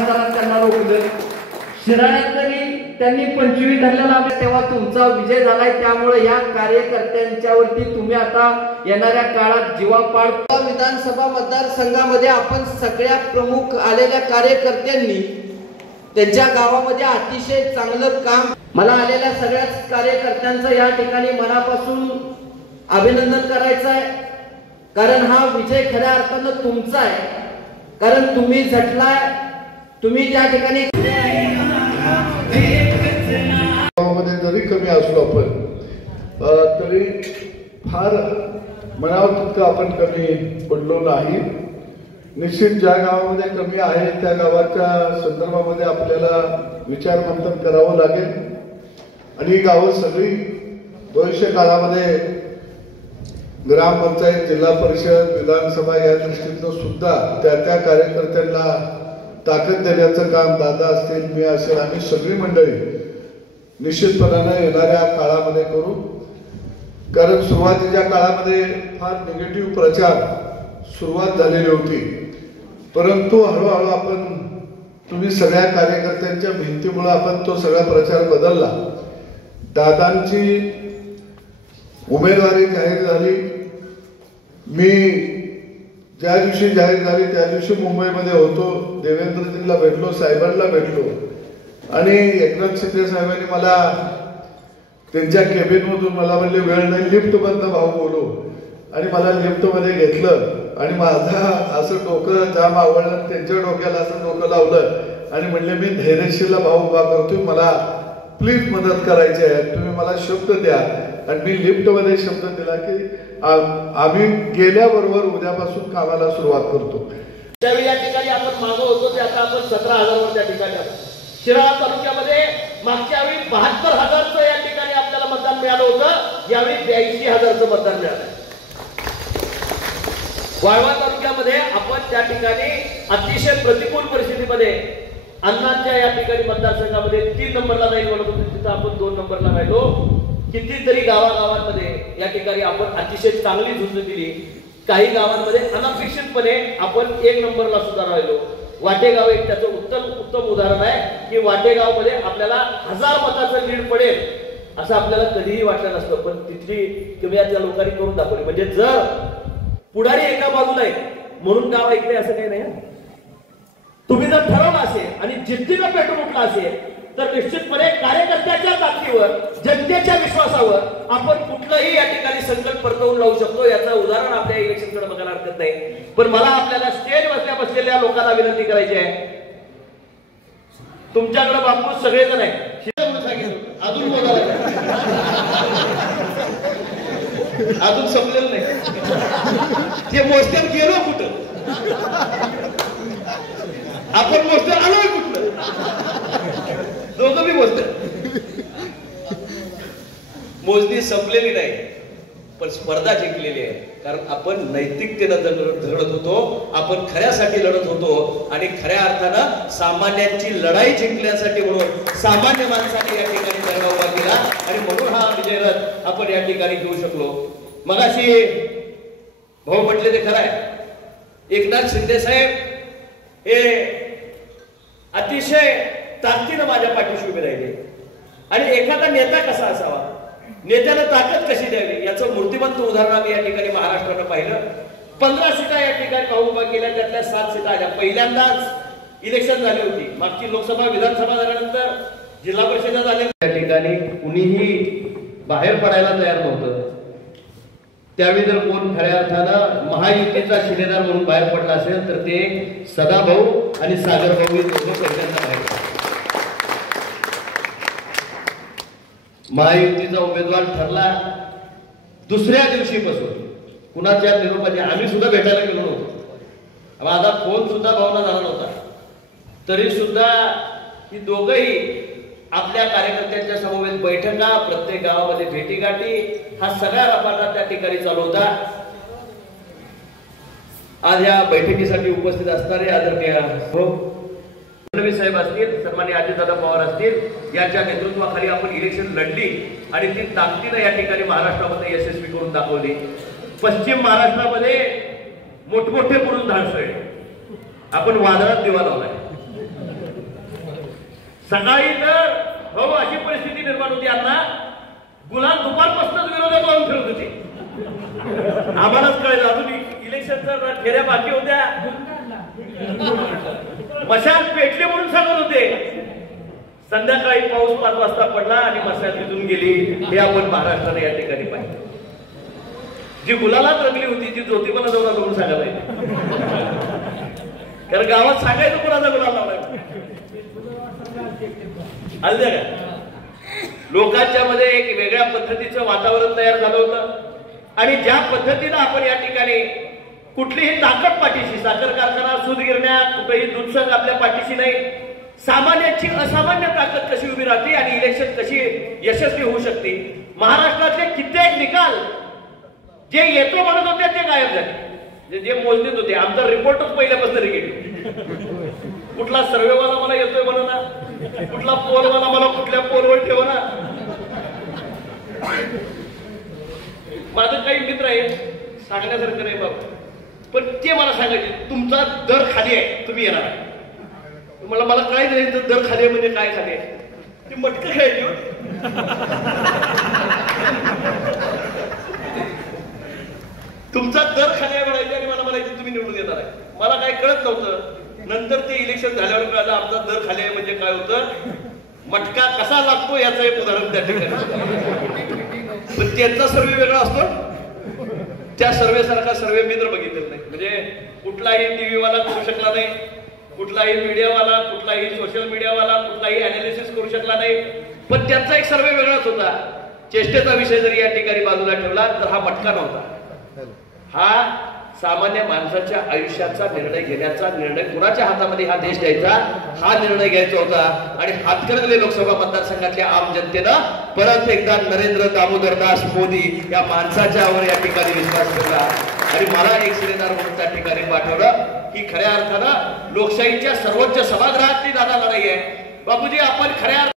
हजारात त्यांना रोखलं. शिराळ्यात तरी त्यांनी 25 धरलेला तेव्हा तुमचा विजय झालाय. त्यामुळे या कार्यकर्त्यांच्यावरती तुम्ही आता येणाऱ्या काळात जीवापाड. विधानसभा मतदारसंघामध्ये आपण सगळ्या प्रमुख आलेल्या कार्यकर्त्यांनी त्यांच्या गावामध्ये अतिशय चांगलं काम. मला आलेल्या सगळ्याच कार्यकर्त्यांचं या ठिकाणी मनापासून अभिनंदन करायचं आहे. कारण हा विजय खऱ्या अर्थानं तुमचा आहे. कारण तुम्ही झटलाय, तुम्ही त्या ठिकाणी गावामध्ये जरी कमी असलो आपण तरी फार मनावर तितकं आपण कमी पडलो नाही. निश्चित ज्या गावामध्ये कमी आहे त्या गावाच्या संदर्भामध्ये आपल्याला विचार मंथन करावं लागेल आणि ही गावं सगळी भविष्य काळामध्ये ग्रामपंचायत, जिल्हा परिषद, विधानसभा या दृष्टीनं सुद्धा त्या कार्यकर्त्यांना ताकद देण्याचं काम दादा असतील, मी असेल, आम्ही सगळी मंडळी निश्चितपणाने येणाऱ्या काळामध्ये करू. कारण सुरुवातीच्या काळामध्ये फार निगेटिव्ह प्रचार सुरुवात झालेली होती, परंतु हळूहळू आपण तुम्ही सगळ्या कार्यकर्त्यांच्या भिंतीमुळे आपण तो सगळा प्रचार बदलला. दादांची उमेदवारी जाहीर झाली. मी ज्या दिवशी जाहीर झाली त्या दिवशी मुंबईमध्ये होतो, देवेंद्रजींना भेटलो, साहेबांना भेटलो आणि एकनाथ शिंदे साहेबांनी मला त्यांच्या केबिनमधून मला म्हणले वेळ नाही, लिफ्टमधनं भाऊ बोलू, आणि मला लिफ्टमध्ये घेतलं आणि माझा असं डोकं जाम आवडलं. त्यांच्या डोक्याला असं डोकं लावलं आणि म्हणले मी धैर्यशीलला भाऊ उभा करतोय, मला प्लीज मदत करायची आहे, तुम्ही मला शब्द द्या. आणि मी लिफ्टमध्ये शब्द दिला की आम्ही गेल्याबरोबर उद्यापासून कामाला सुरुवात करतो. त्यावेळी या ठिकाणी आपण मागं होतो ते आता आपण 17,000 वर त्या ठिकाणी आहोत. शिराळा तालुक्यामध्ये मागच्या वेळी 72,000चं या ठिकाणी आपल्याला मतदान मिळालं होतं, यावेळी 82,000चं मतदान मिळालं. वाळवा तालुक्यामध्ये आपण त्या ठिकाणी अतिशय प्रतिकूल परिस्थितीमध्ये अण्णांच्या या ठिकाणी मतदारसंघामध्ये 3 नंबरला जाईल म्हणत होतो, तिथं आपण 2 नंबरला राहिलो. कितीतरी गावागावांमध्ये या ठिकाणी आपण अतिशय चांगली झुंज दिली. काही गावांमध्ये अनपेक्षितपणे आपण 1 नंबरला सुद्धा राहिलो. वाटेगाव एक त्याचं उत्तम उदाहरण आहे की वाटेगावमध्ये आपल्याला 1000 मताचं लीड पडेल असं आपल्याला कधीही वाटलं नसतं, पण तिथली किंवा त्या लोकांनी करून दाखवली. म्हणजे जर पुढारी एका बाजूला आहे म्हणून गाव ऐकले असं काही नाही. तुम्ही जर ठरवलं असेल आणि जिद्दीनं पेटून उठला असेल तर निश्चितपणे कार्यकर्त्याच्या ताकदीवर, जनतेच्या विश्वासावर आपण कुठलंही या ठिकाणी संकट परतवून लावू शकतो. याचं उदाहरण आपल्या इलेक्शनकडे बघायला हरकत नाही. पण मला आपल्याला स्टेज बसलेल्या लोकांना विनंती करायची आहे, तुमच्याकडे बापू सगळेजण आहे, अजून अजून संपलेलं नाही, ते मोजत्यात गेलो कुठं, आपण मोजत्यात आलोय कुठलं, दोघं बी मोजतात. मोजणी संपलेली नाही पण स्पर्धा जिंकलेली आहे. कारण आपण नैतिकतेनं लढत होतो, आपण खऱ्यासाठी लढत होतो आणि खऱ्या अर्थानं सामान्यांची लढाई जिंकण्यासाठी म्हणून सामान्य माणसाने या ठिकाणी दर्गा उभा केला आणि म्हणून हा विजयरथ आपण या ठिकाणी घेऊ शकलो. मगाशी भाऊ म्हटले ते खरं आहे, एकनाथ शिंदे साहेब हे अतिशय ताकदीनं माझ्या पाठीशी उभे राहिले. आणि एखादा नेता कसा असावा, नेत्याला ताकद कशी द्यावी याचं मूर्तिमंत उदाहरण आम्ही या ठिकाणी महाराष्ट्रानं पाहिलं. 15 सीटा या ठिकाणी भाऊ उभा केल्या, त्यातल्या 7 सीटा आल्या. पहिल्यांदाच इलेक्शन झाली होती. मागची लोकसभा विधानसभा झाल्यानंतर जिल्हा परिषदा झाल्या. त्या ठिकाणी कुणीही बाहेर पडायला तयार नव्हतं. त्यावेळी जर कोण खऱ्या अर्थानं महायुतीचा शिलेदार म्हणून बाहेर पडला असेल तर ते सदाभाऊ आणि सागरभाऊ हे दोघं पहिल्यांदा बाहेर. महायुतीचा उमेदवार ठरला दुसऱ्या दिवशीपासून कुणाच्या निरोपाची आम्ही सुद्धा भेटायला गेलो नव्हतो. माझा फोन सुद्धा भावना झाला नव्हता, तरी सुद्धा ही दोघंही आपल्या कार्यकर्त्यांच्या समवेत बैठका, प्रत्येक गावामध्ये भेटीगाठी, हा सगळा रपाटा त्या ठिकाणी चालू होता. आज या बैठकीसाठी उपस्थित असणारे आदरणीय फडणवीस साहेब असतील, सन्माननीय अजितदादा पवार असतील, यांच्या नेतृत्वाखाली आपण इलेक्शन लढली आणि ती ताकदीनं या ठिकाणी महाराष्ट्रामध्ये यशस्वी करून दाखवली. पश्चिम महाराष्ट्रामध्ये मोठमोठे पुरुष धाडसळे आपण वादळात दिवा लावलाय. सकाळी तर हो अशी परिस्थिती निर्माण होती. अण्णा गुलाम दुपारपासूनच विरोधात लावून फिरत होते. आम्हालाच कळलं अजून इलेक्शनच्या फेऱ्या बाकी होत्या. मशाल पेटले म्हणून सांगत होते. संध्याकाळी पाऊस 5 वाजता पडला आणि मशाल तिथून गेली. हे आपण महाराष्ट्राला या ठिकाणी पाहिजे. जी गुलालात रंगली होती जी ज्योतिबाला जाऊन म्हणून सांगायला कारण गावात सांगायचं कोणाचा गुलाल लावलाय आलं का. लोकांच्या मध्ये एक वेगळ्या पद्धतीचं वातावरण तयार झालं होतं. आणि ज्या पद्धतीनं आपण या ठिकाणी कुठलीही ताकद पाठीशी, साखर कारखाना, सूत गिरण्या, कुठेही दूध संघ आपल्या पाठीशी नाही. सामान्याची असामान्य ताकद कशी उभी राहते आणि इलेक्शन कशी यशस्वी होऊ शकते. महाराष्ट्रातले कित्येक निकाल जे येतो म्हणत होते ते गायब झाले. जे मोजणीत होते आमचा रिपोर्टच पहिल्यापासून निगेटिव्ह. कुठला सर्वेवाला मला येतोय म्हणून ना, कुठला पोलवाला मला कुठल्या पोलवर ठेव ना. माझं काही मित्र आहे सांगण्यासारखं नाही बाबा, पण ते मला सांगायचे तुमचा दर खाली आहे तुम्ही येणार आहे. मला काय नाही दर खाली आहे म्हणजे काय खाली आहे ते मटकं खायची. तुमचा दर खाली आहे म्हणायचे आणि मला म्हणायचे तुम्ही निवडून येणार आहे. मला काय कळत नव्हतं. नंतर ते इलेक्शन झाल्यावर कळलं आमचा दर खाली आहे म्हणजे काय होतं, मटका कसा लागतो याचं एक उदाहरण त्या ठिकाणी. पण त्यांचा सर्वे वेगळा असतो. त्या सर्वे सारखा सर्वे मी तर बघितलेला नाही. म्हणजे कुठलाही टीव्ही वाला करू शकला नाही, कुठलाही मीडियावाला, कुठलाही सोशल मीडियावाला, कुठलाही अनालिसिस करू शकला नाही. पण त्यांचा एक सर्वे वेगळाच होता. चेष्टेचा विषय जरी या ठिकाणी बाजूला ठेवला तर हा मटका नव्हता. हा सामान्य माणसाच्या आयुष्याचा निर्णय घेण्याचा, निर्णय कुणाच्या हातामध्ये हा देश द्यायचा हा निर्णय घ्यायचा होता. आणि हातकणंगले लोकसभा मतदारसंघातल्या आम जनतेनं परत एकदा नरेंद्र दामोदरदास मोदी या माणसाच्यावर या ठिकाणी विश्वास ठेवला आणि मला एक शिलेदार म्हणून त्या ठिकाणी पाठवलं. ही खऱ्या अर्थानं लोकशाहीच्या सर्वोच्च सभागृहातली दादा लढाई आहे. बापूजी आपण खऱ्या